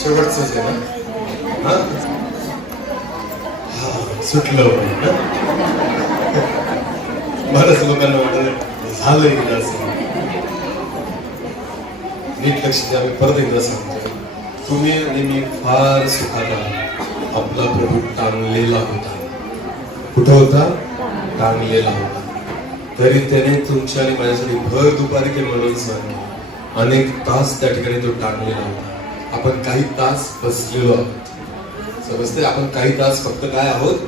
शेवटच आहे ना हा? सुटलं पण ना? लोकांना वाटत झालं एकदा असं नीट लक्ष द्या मी परत एकदा सांगतो तुम्ही आणि मी फार सुखात आहात आपला प्रभू टांगलेला होता कुठं होता टांगलेला होता तरी त्याने तुमच्या आणि माझ्यासाठी भर दुपारी ते म्हणून सांगितलं अनेक तास त्या ठिकाणी तो टांगलेला होता आपण काही तास बसलेलो आहोत. समजते आपण काही तास फक्त काय आहोत?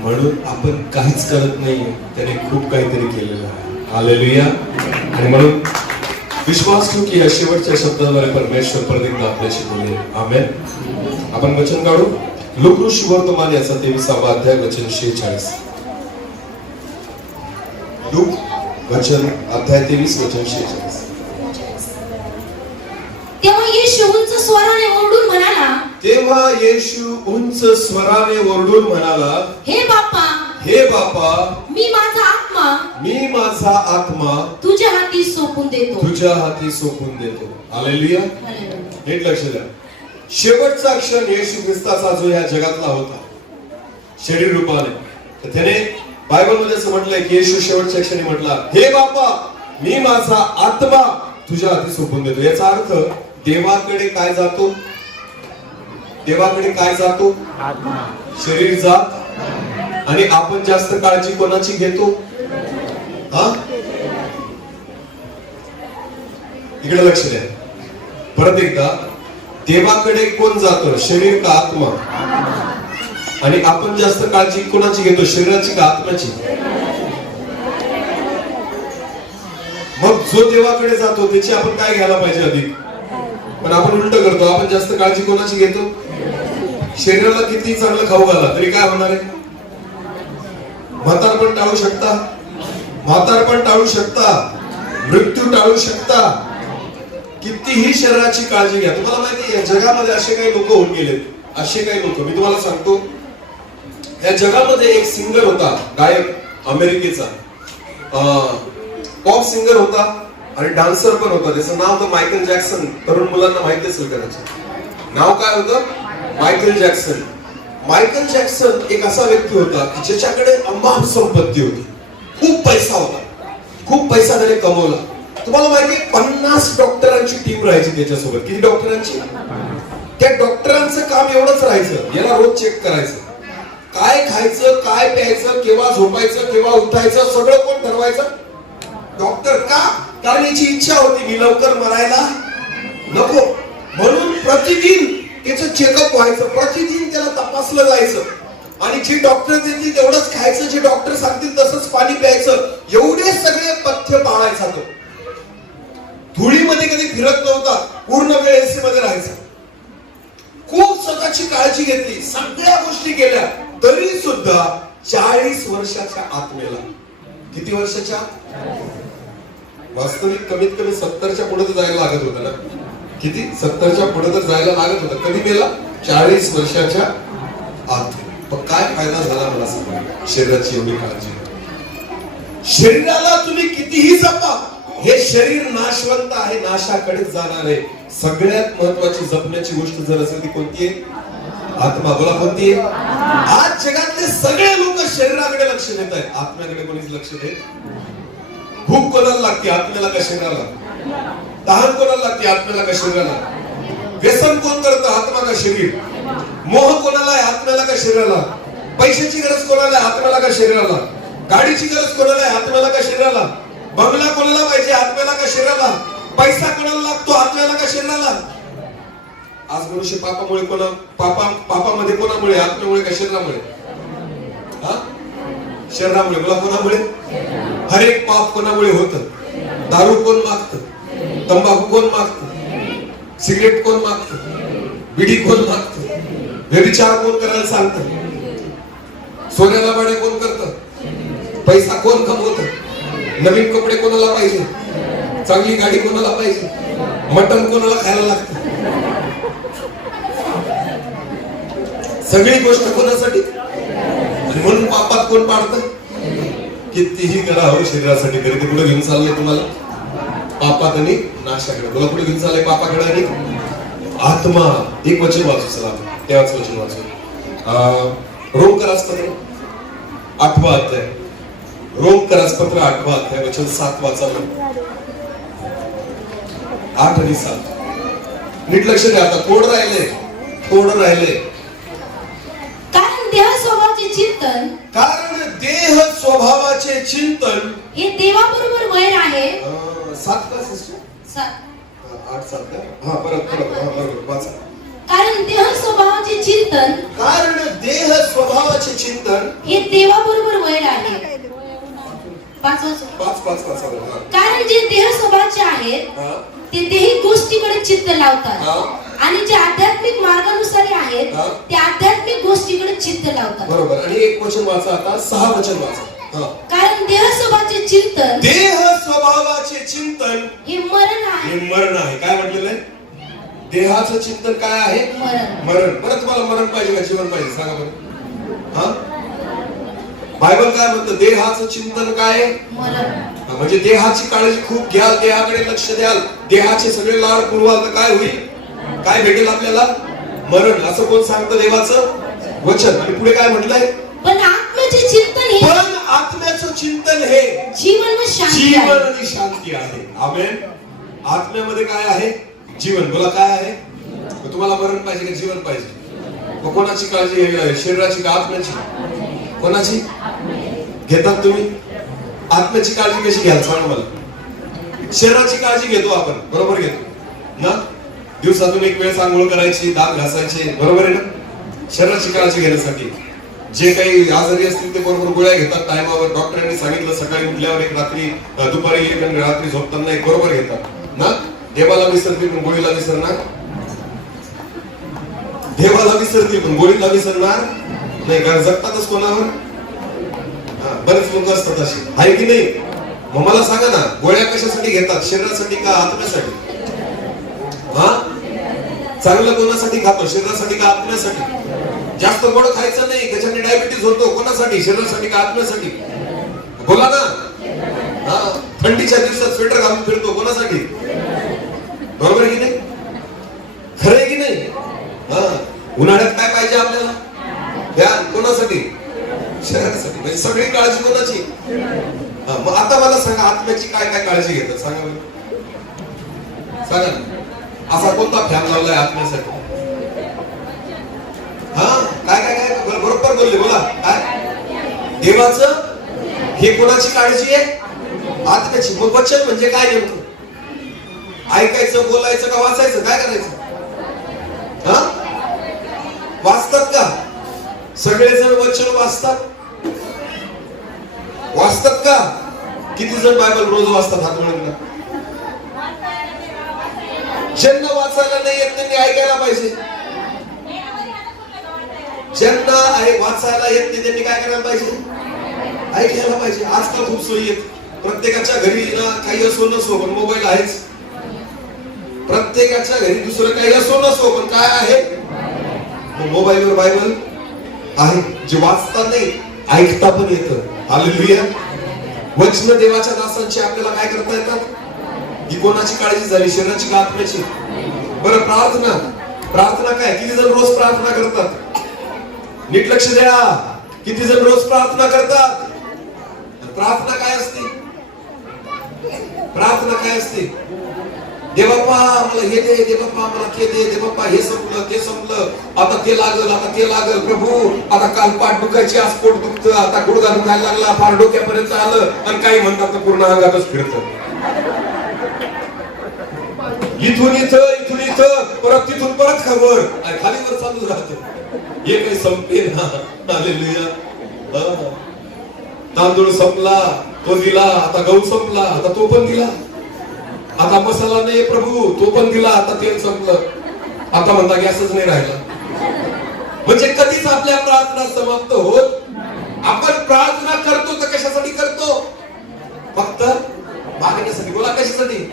म्हणून आपण काहीच करत नाही त्याने खूप काहीतरी केलेलं आहे. आलेलुया आणि म्हणून विश्वास ठेवू की या शेवटच्या शब्दाद्वारे परमेश्वर परदेखील आपल्याशी बोलेल. आमेन आपण वचन काढू? लुकृष वर्तमान याचा तेविसावा अध्याय वचन शेहेचाळीस. लुक वचन अध्याय तेवीस वचन शेहेचाळीस तेव्हा येशू उंच स्वराने ओरडून म्हणाला तेव्हा येशू उंच स्वराने ओरडून म्हणाला हे बाप्पा हे बापा मी माझा आत्मा मी माझा आत्मा तुझ्या हाती सोपून देतो. तुझ्या हाती सोपून देतो. हालेलुया नीट लक्ष द्या. शेवटचा क्षण येशू ख्रिस्ताचा जो या जगातला होता. शरीर रूपाने. तर त्याने बायबलमध्ये असं म्हटलंय की येशू शेवटच्या क्षणी म्हटला हे बापा मी माझा आत्मा तुझ्या हाती सोपून देतो. याचा अर्थ देवाकडे काय जातो? देवाकडे काय जातो? शरीर जात. आणि आपण जास्त काळजी कोणाची घेतो? हा? इकडे लक्ष द्या. परत एकदा देवाकडे कोण जातो? शरीर का आत्मा? आणि आपण जास्त काळजी कोणाची घेतो? शरीराची का आत्म्याची मग जो देवाकडे जातो त्याची आपण काय घ्यायला पाहिजे अधिक पण आपण उलट करतो. आपण जास्त काळजी कोणाची घेतो? शरीराला किती चांगलं खाऊ घाला तरी काय होणार आहे? म्हातारपण टाळू शकता. म्हातारपण टाळू शकता. मृत्यू टाळू शकता. कितीही शरीराची काळजी घ्या. तुम्हाला माहिती या जगामध्ये असे काही लोक होऊन गेलेत. असे काही लोक. मी तुम्हाला सांगतो या जगामध्ये एक सिंगर होता गायक अमेरिकेचा. पॉप सिंगर होता आणि डान्सर पण होता. त्याचं नाव होतं मायकल जॅक्सन तरुण मुलांना माहिती असेल कदाचित. नाव काय होतं? Michael Jackson. मायकल जॅक्सन एक असा व्यक्ती होता की ज्याच्याकडे अमाप संपत्ती होती. खूप पैसा होता. खूप पैसा त्याने कमवला. तुम्हाला माहिती पन्नास डॉक्टरांची टीम राहायची त्याच्यासोबत. किती डॉक्टरांची? त्या डॉक्टरांचं काम एवढंच राहायचं. याला रोज चेक करायचं. काय खायचं काय प्यायचं केव्हा झोपायचं केव्हा उठायचं सगळं कोण ठरवायचं? डॉक्टर का? कारण याची इच्छा होती मी लवकर मरायला नको. म्हणून प्रतिदिन त्याचं चेकअप व्हायचं. प्रतिदिन त्याला तपासलं जायचं. आणि जे डॉक्टर देतील तेवढंच खायचं जे डॉक्टर सांगतील तसंच पाणी प्यायचं एवढे सगळे पथ्य पाळायचा तो. धुळीमध्ये कधी फिरत नव्हता पूर्ण वेळ एसी मध्ये राहायचा. खूप स्वतःची काळजी घेतली सगळ्या गोष्टी केल्या. तरी सुद्धा चाळीस वर्षाच्या आत्मेला. किती वर्षाच्या? वास्तविक कमीत कमी सत्तरच्या पुढे जायला लागत होतं ना. किती? सत्तरच्या पुढे तर जायला लागत होतं. कधी गेला? चाळीस वर्षाच्या आत पण काय फायदा झाला मला सांगा? शरीराची एवढी काळजी. शरीराला तुम्ही कितीही जपा हे शरीर नाशवंत आहे नाशाकडे जाणार आहे. सगळ्यात महत्वाची जपण्याची गोष्ट जर असेल ती कोणती आहे? आत्मा बोला कोणती आहे? आज जगातले सगळे लोक शरीराकडे लक्ष देत आहेत. आत्म्याकडे कोणीच लक्ष देत भूक कोणाला लागते? आत्म्याला का शरीराला? तहान कोणाला लागते? आत्म्याला का शरीराला? व्यसन कोण करतं? आत्मा का शरीर? मोह कोणाला आहे? आत्म्याला का शरीराला? पैशाची गरज कोणाला आहे? आत्म्याला का शरीराला? गाडीची गरज कोणाला आहे? आत्म्याला का शरीराला? बंगला कोणाला पाहिजे? आत्म्याला का शरीराला? पैसा कोणाला लागतो? आत्म्याला का शरीराला? आज मनुष्य पापामुळे कोणा पापा पापामध्ये कोणामुळे? आत्म्यामुळे का शरीरामुळे? हा? शरीरामुळे. मला कोणामुळे? हर एक पाप कोणामुळे होत? दारू कोण मागतं? तंबाखू कोण मागत? सिगरेट कोण मागत? बिडी कोण मागत? व्यभिचार कोण करायला सांगत? सोन्याला बाडे कोण करत? पैसा कोण कमवत? नवीन कपडे कोणाला पाहिजे? चांगली गाडी कोणाला पाहिजे? मटण कोणाला खायला लागतं? सगळी गोष्ट कोणासाठी? आणि म्हणून पापात कोण पाडत? कितीही करा हो शरीरासाठी घरी कुठं घेऊन चाललंय तुम्हाला? पापात आणि नाशाकडे तुला कुठे घेऊन चाललंय पापाकडे आणि आत्मा एक वचन वाचू चला. देवाचं वचन वाचू अं, रोमकरासपत्र आठवा अध्याय. रोमकरासपत्र आठवा अध्याय वचन सात वाचावं. आठ आणि सात. नीट लक्ष द्या आता. थोडं राहिलंय थोडं राहिलंय कारण देह स्वभावाचे चिंतन कारण देह स्वभावाचे चिंतन हे देवाबरोबर वैर आहे. सात का सिस्टर आठ सात का हा परत परत हा बरोबर वाचा कारण देह स्वभावाचे चिंतन कारण देह स्वभावाचे चिंतन हे देवाबरोबर वैर आहे पाच वाचून. पाच पाच पाच. कारण जे देह स्वभावाचे आहेत ते देही गोष्टीकडे चित्त लावतात. आणि जे आध्यात्मिक मार्गानुसारी आहेत. ते आध्यात्मिक गोष्टीकडे चित्त लावतात बरोबर आणि एक वचन वाचा आता सहा वचन वाचा. कारण देह स्वभावाचे चिंतन देह स्वभावाचे चिंतन हे मरण आहे. हे मरण आहे. काय म्हटलेलं आहे? देहाचं चिंतन काय आहे? मरण. मरण. परत तुम्हाला मरण पाहिजे का? जीवन पाहिजे. सांगा बरं. हा? बायबल काय म्हणतं? देहाचं चिंतन काय हा, म्हणजे देहाची काळजी खूप घ्याल देहाकडे लक्ष द्याल. देहाचे सगळे लाड पुरवाल तर काय होईल? काय भेटेल आपल्याला? मरण. असं कोण सांगतं देवाचं? वचन. आणि पुढे काय म्हटलंय? पण आत्म्याचे चिंतन हे पण आत्म्याचं चिंतन हे. जीवन व शांती जीवन. आणि शांती आहे. आमेन. आत्म्यामध्ये काय आहे? जीवन. बोला काय आहे? मग तुम्हाला मरण पाहिजे का जीवन पाहिजे? मग कोणाची काळजी घ्यायला शरीराची का आत्म्याची? कोणाची? घेतात तुम्ही? आत्म्याची काळजी कशी घ्याल? सांग मला. शरीराची काळजी घेतो आपण. बरोबर घेतो. ना दिवसातून एक वेळ आंघोळ करायची दात घासायचे. बरोबर आहे ना? शरीराची काळजी घेण्यासाठी. जे काही आजारी असतील ते बरोबर गोळ्या घेतात. टायमावर डॉक्टरांनी सांगितलं सकाळी उठल्यावर एक रात्री दुपारी एक आणि रात्री झोपताना एक बरोबर घेतात. ना? देवाला विसरतील पण गोळीला विसरणार? देवाला विसरतील पण गोळीला विसरणार? नाही कारण जगतातच कोणावर? हा, बरेच लोक असतात असे. आहे की नाही? मग मला सांगा ना गोळ्या कशासाठी घेतात? शरीरासाठी का आत्म्यासाठी? हा? चांगलं कोणासाठी खातो? शरीरासाठी का आत्म्यासाठी? जास्त गोड खायचं नाही त्याच्याने डायबिटीस होतो कोणासाठी? शरीरासाठी का आत्म्यासाठी? बोला ना. हा थंडीच्या दिवसात स्वेटर घालून फिरतो कोणासाठी? बरोबर आहे की नाही? खरं आहे की नाही? हा. उन्हाळ्यात काय पाहिजे आपल्याला? या कोणासाठी? शरीरासाठी. म्हणजे सगळी काळजी कोणाची? हा, मग आता मला सांगा आत्म्याची काय काय काळजी घेतात? सांगा सांगा असा कोणता फॅन लावलाय आत्म्यासाठी? हा? काय काय काय? बरोबर बोलले बोला. काय? देवाच? हे कोणाची काळजी आहे? आत्म्याची. मग वचन म्हणजे काय नेमकं? ऐकायचं बोलायचं का वाचायचं? काय करायचं? हा? वाचतात का? सगळेजण वचन वाचतात? वाचतात का? किती जण बायबल रोज वाचतात हात म्हणून ज्यांना वाचायला नाही येत त्यांनी ऐकायला पाहिजे. ज्यांना आहे वाचायला येत नाही त्यांनी काय करायला पाहिजे? ऐकायला पाहिजे. आजकाल खूप सोयी आहेत. प्रत्येकाच्या घरी ना काही असो नसो पण मोबाईल आहेच. प्रत्येकाच्या घरी दुसरं काही असो नसो पण काय आहे? मोबाईलवर बायबल आहे. जे वाचता नाही ऐकता पण येतं. आलेलुया वचन देवाच्या दासांची आपल्याला काय करता येतात? ही कोणाची काळजी झाली? शरीराची का आत्म्याची? बरं प्रार्थना. प्रार्थना काय? किती जण रोज प्रार्थना करतात? नीट लक्ष द्या. किती जण रोज प्रार्थना करतात? प्रार्थना काय असते? प्रार्थना काय असते? देवाप्पा मला हे दे देवाप्पा मला ते दे देवाप्पा हे संपलं ते संपलं. आता ते लागल आता ते लागल. प्रभू आता काल पाठ दुखायची आज पोट दुखत. आता गुडगा दुखायला लागला फार डोक्यापर्यंत आलं. आणि काही म्हणतात पूर्ण अंगातच फिरत. इथून इथं इथून इथं परत तिथून परत खबर. आणि खालीवर चालू राहते. हे काही संपते ना। तांदूळ संपला तो दिला आता गहू संपला आता तो पण दिला. आता मसाला नाही प्रभू तो पण दिला आता तेल संपलं. आता म्हणता गॅसच नाही राहिला. म्हणजे कधीच आपल्या प्रार्थना समाप्त होत आपण प्रार्थना करतो तर कशासाठी करतो? फक्त मागण्यासाठी. बोला कशासाठी?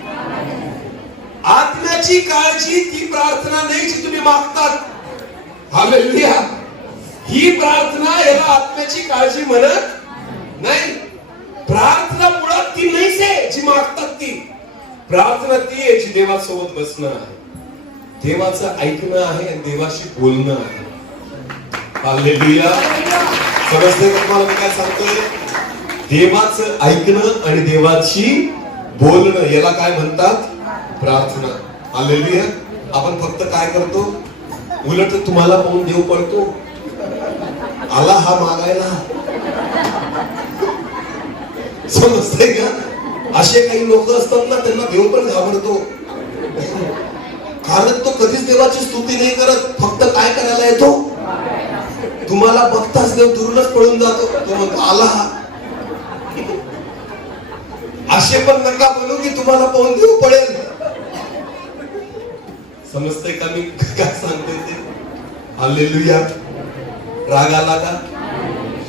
आत्म्याची काळजी ती प्रार्थना नाही जी तुम्ही मागतात. हालेलुया. ही प्रार्थना याला आत्म्याची काळजी म्हणत नाही. प्रार्थना मुळात ती नाहीच आहे जी मागतात ती. प्रार्थना ती आहे जी देवासोबत बसणं आहे. देवाचं ऐकणं आहे आणि देवाशी बोलणं आहे. हालेलुया. समजते तुम्हाला मी काय सांगतोय? देवाचं ऐकणं आणि देवाची बोलणं याला काय म्हणतात? प्रार्थना. हालेलुया. आपण फक्त काय करतो? उलट तुम्हाला पाहून देव पडतो? आला हा मागायला. समजतंय का? असे काही लोक असतात ना त्यांना देव पण घाबरतो. कारण तो कधीच देवाची स्तुती नाही करत फक्त काय करायला येतो? तुम्हाला बघताच देव दुरूनच पळून जातो. तो म्हणतो आला हा. असे पण नका बोलू की तुम्हाला पाहून देव पळेल समजतंय का मी काय सांगतोय ते? आलेलुया राग आला का?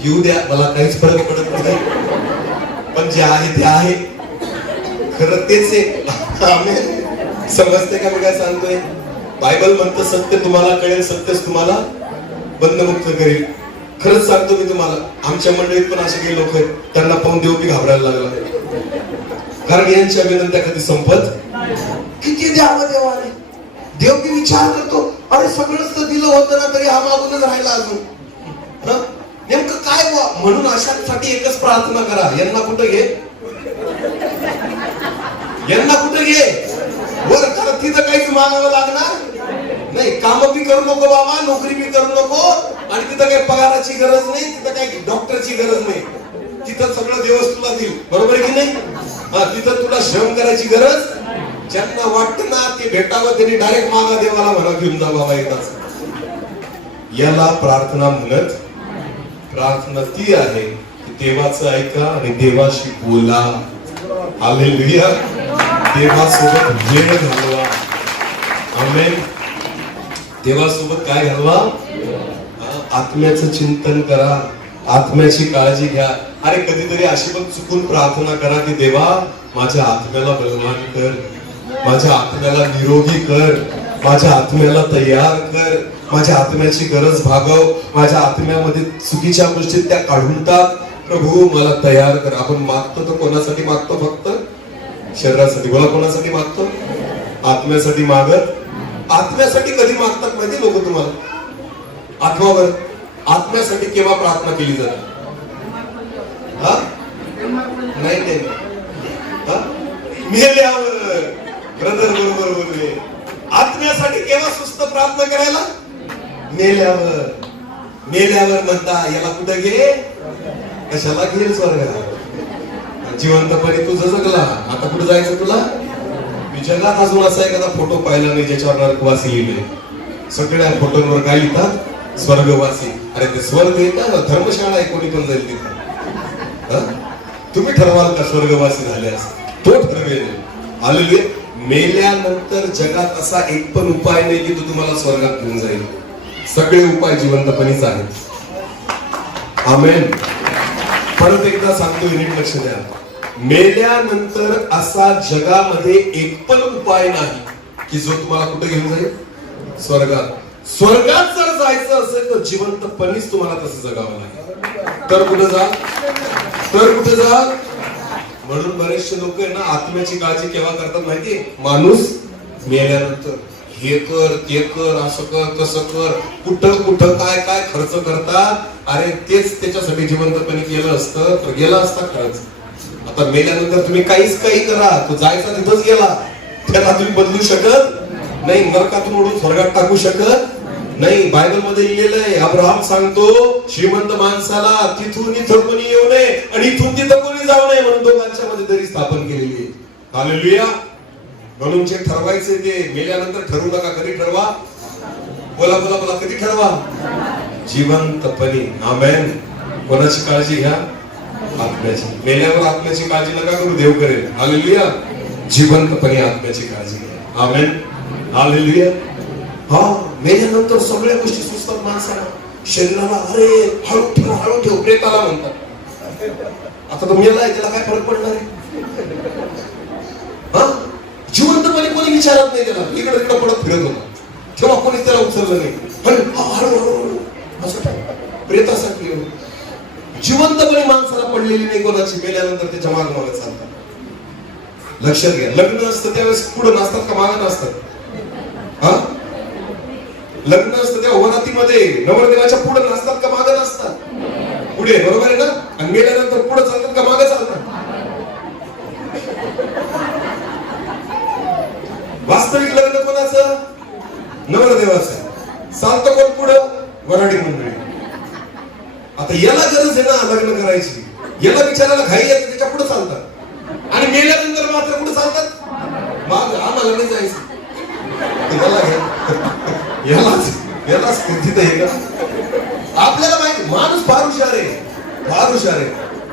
येऊ द्या मला काहीच फरक पडत नाही. पण जे आहे ते आहे. खरं तेच आहे. समजते का मी काय सांगतोय? बायबल म्हणतं सत्य तुम्हाला कळेल सत्यच तुम्हाला बंधमुक्त करेल. खरंच सांगतो मी तुम्हाला आमच्या मंडळीत पण असे काही लोक आहेत त्यांना पाहून देव बी घाबरायला लागला. कारण यांच्या विनंत्या कधी संपत? किती द्यावं देवाने? देव की विचार करतो अरे सगळंच तर दिलं होतं ना तरी हा मागूनच राहिला अजून. नेमकं काय बुवा? म्हणून अशांसाठी एकच प्रार्थना करा यांना कुठं घे? यांना कुठं घे? वर कारण तिथं काहीच मागावं लागणार? नाही काम बी करू नको बाबा नोकरी बी करू नको आणि तिथं काही पगाराची गरज नाही तिथं काही डॉक्टरची गरज नाही. तिथं सगळं देवच तुला देईल. बरोबर आहे की नाही? हा तिथं तुला श्रम करायची गरज ज्यांना वाटत ना ते भेटावं त्यांनी डायरेक्ट मागा देवाला म्हणा घेऊन जा बाबा एकदाच याला प्रार्थना म्हणत प्रार्थना ती आहे की देवाचं ऐका आणि देवाशी बोला. हालेलुया देवासोबत वेळ घालवा. आमेन देवासोबत काय घालवा? आत्म्याचं चिंतन करा. आत्म्याची काळजी घ्या. अरे कधीतरी अशी पण चुकून प्रार्थना करा की देवा माझ्या आत्म्याला बलवान कर. माझ्या आत्म्याला निरोगी कर. माझ्या आत्म्याला तयार कर. माझ्या आत्म्याची गरज भागव. माझ्या आत्म्यामध्ये चुकीच्या गोष्टी त्या काढून टाक. प्रभू मला तयार कर. आपण मागतो तर कोणासाठी मागतो फक्त? शरीरासाठी. बोला कोणासाठी मागतो? आत्म्यासाठी मागत. आत्म्यासाठी कधी मागतात माहिती लोक तुम्हाला? आत्मावर. आत्म्यासाठी केव्हा प्रार्थना केली जाते? हा? नाही नाही. हा? मेल्यावर ब्रदर बरोबर बोलले आत्म्यासाठी केव्हा सुस्त प्रार्थना करायला? मेल्यावर. मेल्यावर म्हणता याला कुठं घे? कशाला गेल स्वर्गात? जिवंतपणे तुझं जगला. आता कुठे जायचं तुला? मी जगात अजून असा एखादा फोटो पाहिला नाही ज्याच्यावर नरकवासी लिहिले सगळ्या फोटोंवर काय लिहितात? स्वर्गवासी. अरे ते स्वर्ग येतात ना धर्मशाळा आहे कोणी पण जाईल तिथे. तुम्ही ठरवाल का स्वर्गवासी झाल्यास? तो ठरवेल. आलेले मेल्यानंतर जगात असा एक पण उपाय नाही की तो तुम्हाला स्वर्गात घेऊन जाईल. सगळे उपाय जिवंतपणेच आहेत. आमेन. परत एकदा सांगतो नीट लक्ष द्या. मेल्यानंतर असा जगामध्ये एक पण उपाय नाही की जो तुम्हाला कुठे घेऊन जाईल? स्वर्गात. स्वर्गात जर जायचं असेल तर जिवंतपणेच तुम्हाला तसं जगावं लागेल. तर कुठे जा? तर कुठे जा? म्हणून बरेचसे लोक आहे ना आत्म्याची काळजी केव्हा करतात माहिती माणूस मेल्यानंतर. हे कर ते कर असं कर तसं कर. कुठं कुठं काय काय खर्च करतात? अरे तेच त्याच्यासाठी जिवंतपणे केलं असतं तर गेला असता खरंच. आता मेल्यानंतर तुम्ही काहीच काही करा तो जायचा तिथंच गेला. त्याला तुम्ही बदलू शकत नाही नरकातून ओढून स्वर्गात टाकू शकत नाही बायबलमध्ये लिहिलेलं आहे अब्राहम सांगतो श्रीमंत माणसाला तिथून इथं कोणी येऊ नये आणि इथून तिथं कोणी जाऊ नये म्हणून दोघांच्या मध्ये तरी स्थापन केलेली आहे. हालेलुया म्हणून जे ठरवायचे ते गेल्यानंतर ठरवू नका कधी ठरवा? बोला बोला बोला कधी ठरवा? जिवंतपणे. आमेन कोणाची काळजी घ्या? आत्म्याची. मेल्यावर आत्म्याची काळजी नका करू देव करेल. हालेलुया जिवंतपणे आत्म्याची काळजी घ्या. आमेन हालेलुया हा मेल्यानंतर सगळ्या गोष्टी सुचतात माणसाला. शरीराला अरे हळू ठेव हळू ठेव प्रेताला म्हणतात. आता तो मेलाय त्याला काय फरक पडणार आहे? हा? जिवंतपणे कोणी विचारत नाही त्याला. इकडे तिकडे पडत फिरत होता. तेव्हा कोणी त्याला उचललं नाही. पण हळू हळू असं प्रेतासाठी जिवंतपणे माणसाला पडलेली नाही कोणाची. मेल्यानंतर त्याच्या माग मागत चालतात. लक्षात घ्या. लग्न असतं त्यावेळेस पुढे नसतात का मागत असतात हा? लग्न असतं त्या वरातीमध्ये नवरदेवाच्या पुढे नसतात का मागे नसतात पुढे बरोबर आहे ना? आणि मेल्यानंतर पुढे चालतात का मागे चालतात? वास्तविक लग्न कोणाचं? नवरदेवाचं. चालतं कोण पुढं? वराडी मंडळी. आता याला गरज आहे ना लग्न करायची. याला विचारायला घाई येते त्याच्या पुढे चालतात. आणि मेल्यानंतर मात्र पुढे चालतात? माग. आम्हाला नाही जायचं. मला घ्या. यालाच यालाच स्थितीत आहे का? आपल्याला माहिती माणूस फार हुशार आहे फार हुशार आहे.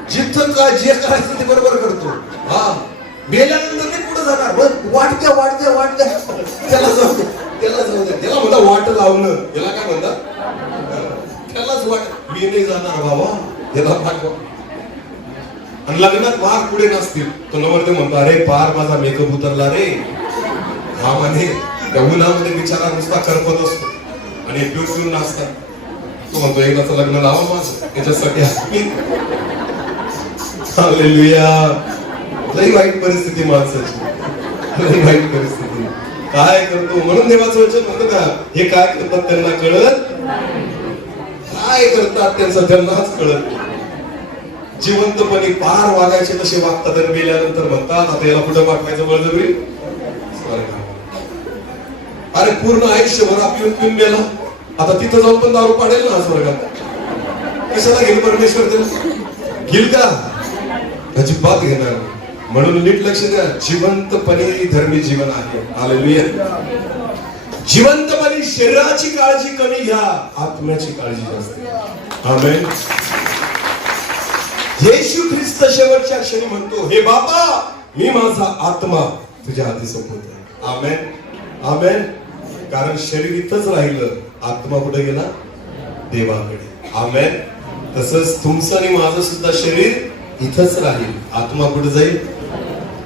जिथं काय जे करायचं ते बरोबर करतो. हा. मेल्यानंतर ते पुढे जाणार. बस वाटत्या वाटत्या वाटत्या. त्याला जाऊ दे त्याला जाऊ दे. त्याला म्हणता वाट लावणं. याला काय म्हणतात? त्यालाच वाट. मी नाही जाणार बाबा. त्याला पाठवा आणि लग्नात पार पुढे नसतील. तो नवरते म्हणतो अरे पार माझा मेकअप उतरला रे. हा म्हणे त्या उन्हामध्ये बिचारा नुसता करपत असतो. आणि पिऊन पिऊन नाचतात. तो म्हणतो एकदाच लग्न लावा माझं. त्याच्यासाठी हालेलुया लई वाईट परिस्थिती माणसाची. लई वाईट परिस्थिती. काय करतो? म्हणून देवाचं वचन होतं का हे काय करतात त्यांना कळत काय करतात त्यांचं त्यांनाच कळत जिवंतपणे पार वागायचे तसे वागतात आणि गेल्यानंतर म्हणतात आता याला कुठं पाठवायचं? बळजबरी? अरे पूर्ण आयुष्यभर पिऊन पिऊन गेला. आता तिथं जाऊन पण दारू पाडेल ना स्वर्गात कशाला घेईल परमेश्वर त्याला? घेईल का? अजिबात घेणार म्हणून नीट लक्ष द्या जिवंतपणे धर्मी जीवन आहे. हालेलुया जिवंतपणे शरीराची काळजी कमी घ्या आत्म्याची काळजी जास्त. आमेन येशू ख्रिस्त शेवटच्या क्षणी म्हणतो हे बाबा मी माझा आत्मा तुझ्या हाती सोपवतो आमेन आमेन कारण शरीर इथंच राहिलं. आत्मा कुठे गेला? देवाकडे. आमेन. तसंच तुमचं आणि माझं सुद्धा शरीर इथंच राहील. आत्मा कुठे जाईल?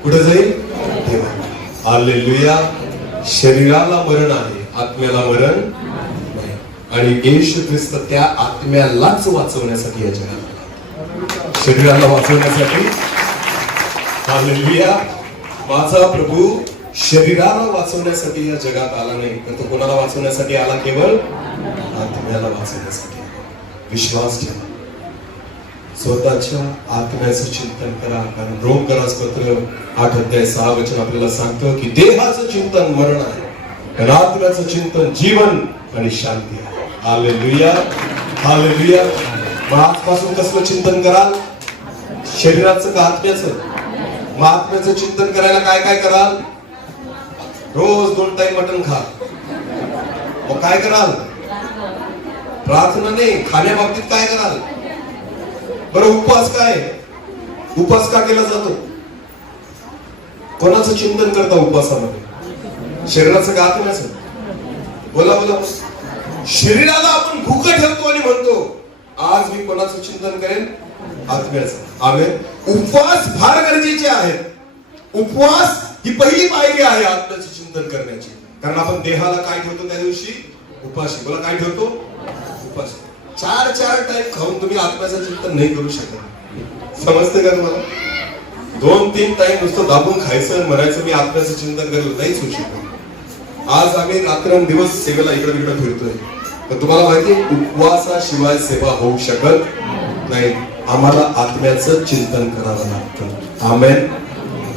कुठे जाईल? देवा आले लुया शरीराला मरण आहे. आत्म्याला मरण नाही. आणि येशू ख्रिस्त त्या आत्म्यालाच वाचवण्यासाठी या जगात शरीराला वाचवण्यासाठी. आले लुया माझा प्रभू शरीराला वाचवण्यासाठी या जगात आला नाही तर तो कोणाला वाचवण्यासाठी आला केवळ? आत्म्याला वाचवण्यासाठी. विश्वास ठेवा. स्वतःच्या आत्म्याचं चिंतन करा कारण रोम पत्र आठ अध्याय सहा वचन आपल्याला सांगतं की देहाचं चिंतन मरण आहे पण आत्म्याचं चिंतन जीवन आणि शांती आहे. Hallelujah hallelujah. मग आजपासून कसलं चिंतन कराल? शरीराचं का आत्म्याचं? मग आत्म्याचं चिंतन करायला काय काय कराल? रोज दोन टाइम मटण खा. मग काय कराल? प्रार्थना नाही खाण्याबाबतीत काय कराल? बरं उपवास काय? उपवास का केला जातो? कोणाचं चिंतन करता उपवासामध्ये? शरीराचं का आत्म्याचं बोला बोला. शरीराला आपण भूक ठेवतो आणि म्हणतो आज मी कोणाचं चिंतन करेन? आत्म्याचं. आम्ही उपवास फार गरजेचे आहेत. उपवास ही पहिली पायरी आहे आत्म्याचं चिंतन करण्याची. कारण आपण देहाला काय ठेवतो त्या दिवशी? उपाशी. बोला काय ठेवतो? उपाशी. चार चार टाइम खाऊन तुम्ही आत्म्याचं चिंतन नाही करू शकत. समजते का तुम्हाला? दोन तीन टाइम नुसतं दाबून खायचं आणि म्हणायचं मी आत्म्याचं चिंतन करेल नाहीच होऊ शकत. आज आम्ही रात्रंदिवस सेवेला इकडे तिकडे फिरतोय. तर तुम्हाला माहिती उपवासाशिवाय सेवा होऊ शकत नाही. आम्हाला आत्म्याचं चिंतन करावं लागतं. आमेन.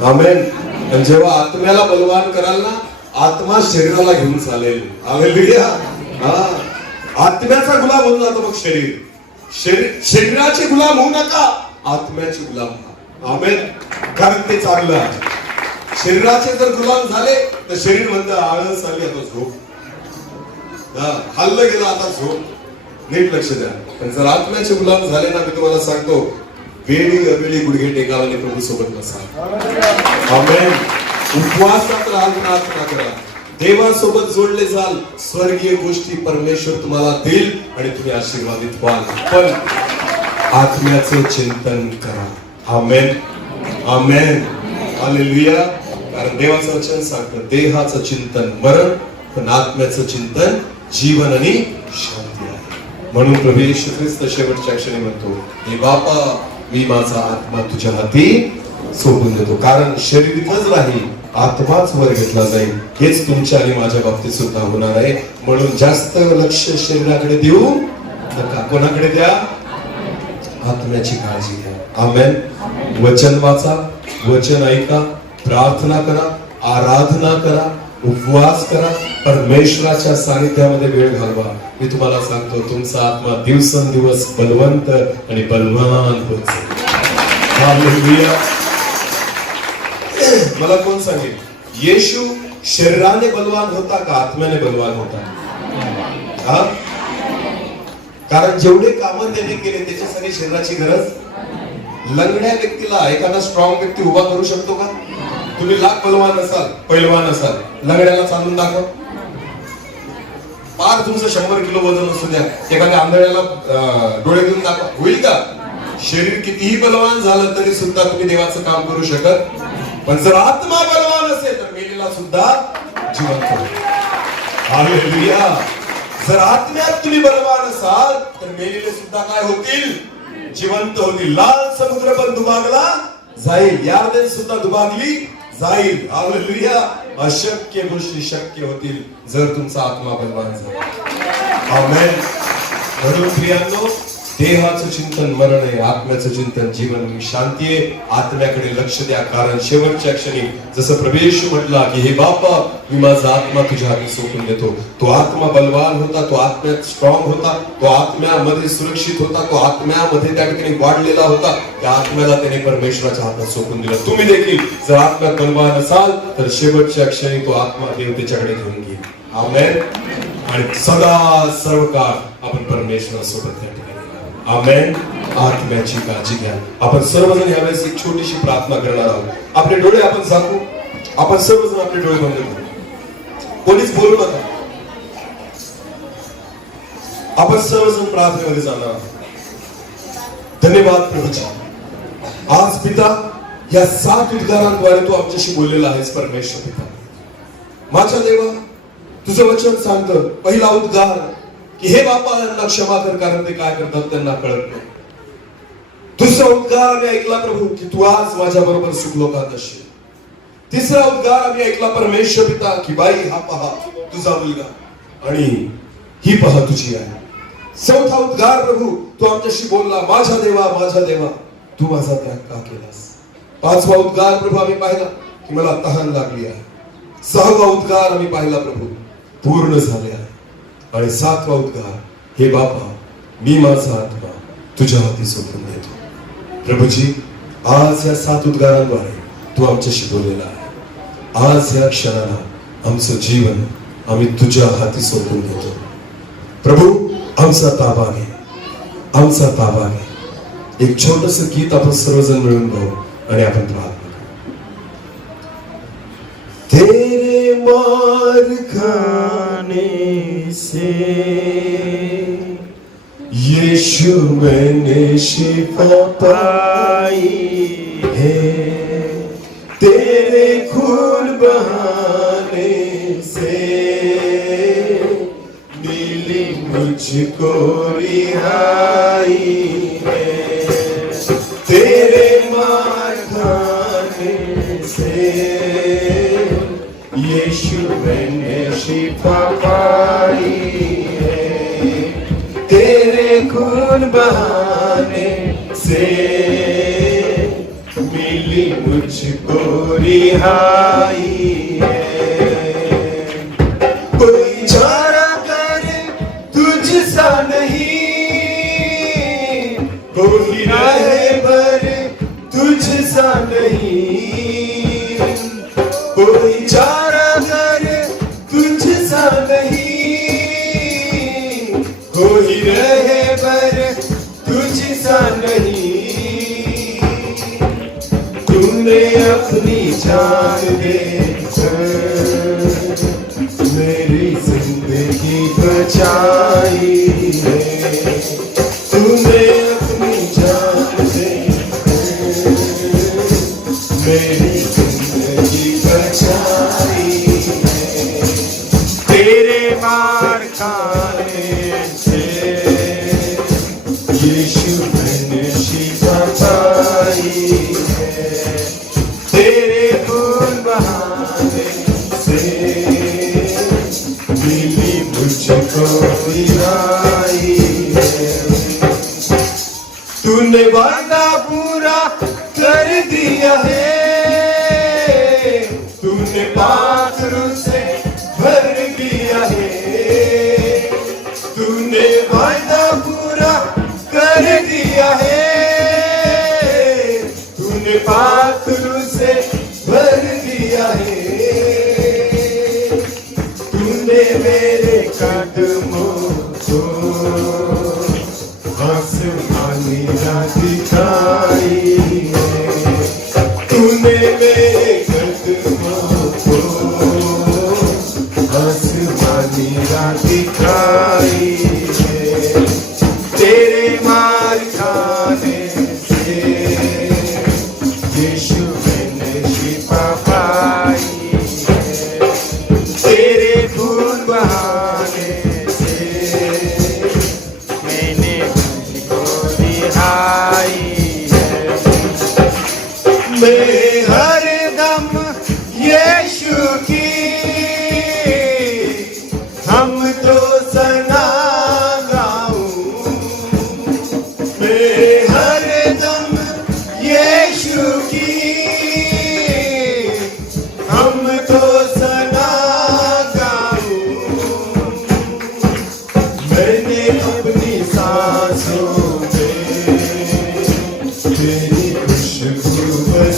आमेन. आणि जेव्हा आत्म्याला बलवान कराल ना आत्मा शरीराला घेऊन चालेल. हा. आत्म्याचा गुलाम होऊन जातो मग शरीर. शरीर शरीराचे गुलाम होऊ नका आत्म्याचे गुलाम व्हा. आमेन कारण ते चांगलं आहे. शरीराचे जर गुलाम झाले तर शरीर म्हणतं आळस आली आता झोप. हा, हल्लं गेलं आता झोप. नीट लक्ष द्या. पण जर आत्म्याचे गुलाम झाले ना मी तुम्हाला सांगतो वेळी अवेळी गुडघे टेकाल प्रभू सोबत नसाल आमेन उपवासात राहाल प्रार्थना करा. देवासोबत जोडले जाल. स्वर्गीय गोष्टी परमेश्वर तुम्हाला देईल आणि तुम्ही आशीर्वादित व्हाल. पण आत्म्याचं चिंतन करा. आमेन आमेन हालेलुया कारण देवाचं वचन सांगतं देहाचं चिंतन मरण पण आत्म्याचं चिंतन जीवन आणि शांती आहे. म्हणून प्रभू येशू ख्रिस्त शेवटच्या क्षणी म्हणतो हे बापा मी माझा आत्मा तुझ्या हाती सोपून देतो. कारण शरीर इथंच राहील आत्माच वर घेतला जाईल. हेच तुमच्या आणि माझ्या बाबतीत सुद्धा होणार आहे. म्हणून जास्त लक्ष शरीराकडे देऊ नका. कोणाकडे द्या? आत्म्याची काळजी घ्या. आमेन. वचन वाचा वचन ऐका प्रार्थना करा आराधना करा उपवास करा परमेश्वराच्या सानिध्यामध्ये वेळ घालवा. मी तुम्हाला सांगतो तुमचा आत्मा दिवसेंदिवस बलवंत आणि बलवान होत मला कोण सांगेल? येशू शरीराने बलवान होता का आत्म्याने बलवान होता? हा? कारण जेवढे कामं त्याने केले त्याच्यासाठी शरीराची गरज? लंगड्या व्यक्तीला एखादा स्ट्रॉंग व्यक्ती उभा करू शकतो का? तुम्ही लाख बलवान असाल पैलवान असाल लंगड्याला चालून दाखवा. पार तुमचं शंभर किलो वजन असू द्या. एखाद्या आंधळ्याला डोळे देऊन दाखवा. होईल का? शरीर कितीही बलवान झालं तरी सुद्धा तुम्ही देवाचं काम करू शकत पण जर आत्मा बलवान असेल तर मेलेला सुद्धा जिवंत होईल. जर आत्म्यात तुम्ही बलवान असाल तर मेलेले सुद्धा काय होतील? जिवंत होतील. लाल समुद्र पण दुभागला जाईल. यार्देन सुद्धा दुभागली जाईल. हालेलुया. अशक्य गोष्टी शक्य होतील. जर तुमचा आत्मा बलवान झाला. म्हणून प्रियांनो देहाचं चिंतन मरण आहे. आत्म्याचं चिंतन जीवन. शांती आहे. आत्म्याकडे लक्ष द्या. कारण शेवटच्या क्षणी जसं प्रवेश म्हटला की हे बापा मी माझा आत्मा तुझ्या हाती सोपून देतो. तो आत्मा बलवान होता. तो आत्म्यात स्ट्रॉंग होता. तो आत्म्यामध्ये सुरक्षित होता. तो आत्म्यामध्ये त्या ठिकाणी वाढलेला होता. त्या आत्म्याला त्याने परमेश्वराच्या हातात सोपून दिलं. तुम्ही देखील जर आत्म्यात बलवान असाल तर शेवटच्या क्षणी तो आत्मा देव त्याच्याकडे घेऊन घेईल आमेन. आणि सदा सर्व काळ आपण परमेश्वरासोबत त्या ठिकाणी आमेन. आत्म्याची काळजी घ्या. आपण सर्वजण यावेळेस एक छोटीशी प्रार्थना करणार आहोत. आपले डोळे आपण झाकू आपण सर्वजण आपले डोळे बंद करू. कोणीच बोलू नका. आपण सर्वजण प्रार्थनेमध्ये जाणार आहोत. धन्यवाद प्रभूजी. आज पिता या सात उद्गारांद्वारे तू आमच्याशी बोललेला आहेस परमेश्वर पिता. माझ्या देवा तुझं वचन सांगतं. पहिला उद्गार की हे बापा यांना क्षमा कर कारण ते काय करतात त्यांना कळत नाही. दुसरा उद्गार आम्ही ऐकला प्रभू की तू आज माझ्या बरोबर सुखलोकात असशील तिसरा उद्गार आम्ही ऐकला परमेश्वर पिता की बाई हा पहा तुझा मुलगा. आणि ही पहा तुझी आहे चौथा उद्गार प्रभू तू आमच्याशी बोलला माझ्या देवा माझ्या देवा तू माझा त्याग का केलास? पाचवा उद्गार प्रभू आम्ही पाहिला की मला तहान लागली आहे. सहावा उद्गार आम्ही पाहिला प्रभू पूर्ण झाले आहे. आणि सातवा उद्गार हे बापा मी माझा आत्मा तुझ्या हाती सोडून देतो. प्रभूजी आज या सात उद्गारांद्वारे तू आमच्याशी बोललेला आहे. आज या क्षणाला आमचं जीवन आम्ही तुझ्या हाती सोडून देतो. प्रभू आमचा ताबा घे. आमचा ताबा घे. एक छोटस गीत आपण सर्वजण मिळून गाऊ आणि आपण प्रार्थना तेरे मा खाने से यीशु मैंने शिफा पाई है तेरे खून बहाने से खून बहाने से मिली मुझको रिहाई कोई करे नहीं। कोई रहे पर नहीं। मेरी जिंदगी बचाई है तूने अपनी जान दे मेरी जिंदगी बचाई है तेरे मार खाने से यीशु मैंने शिफा पाई है રાધિકા Ти більше любиш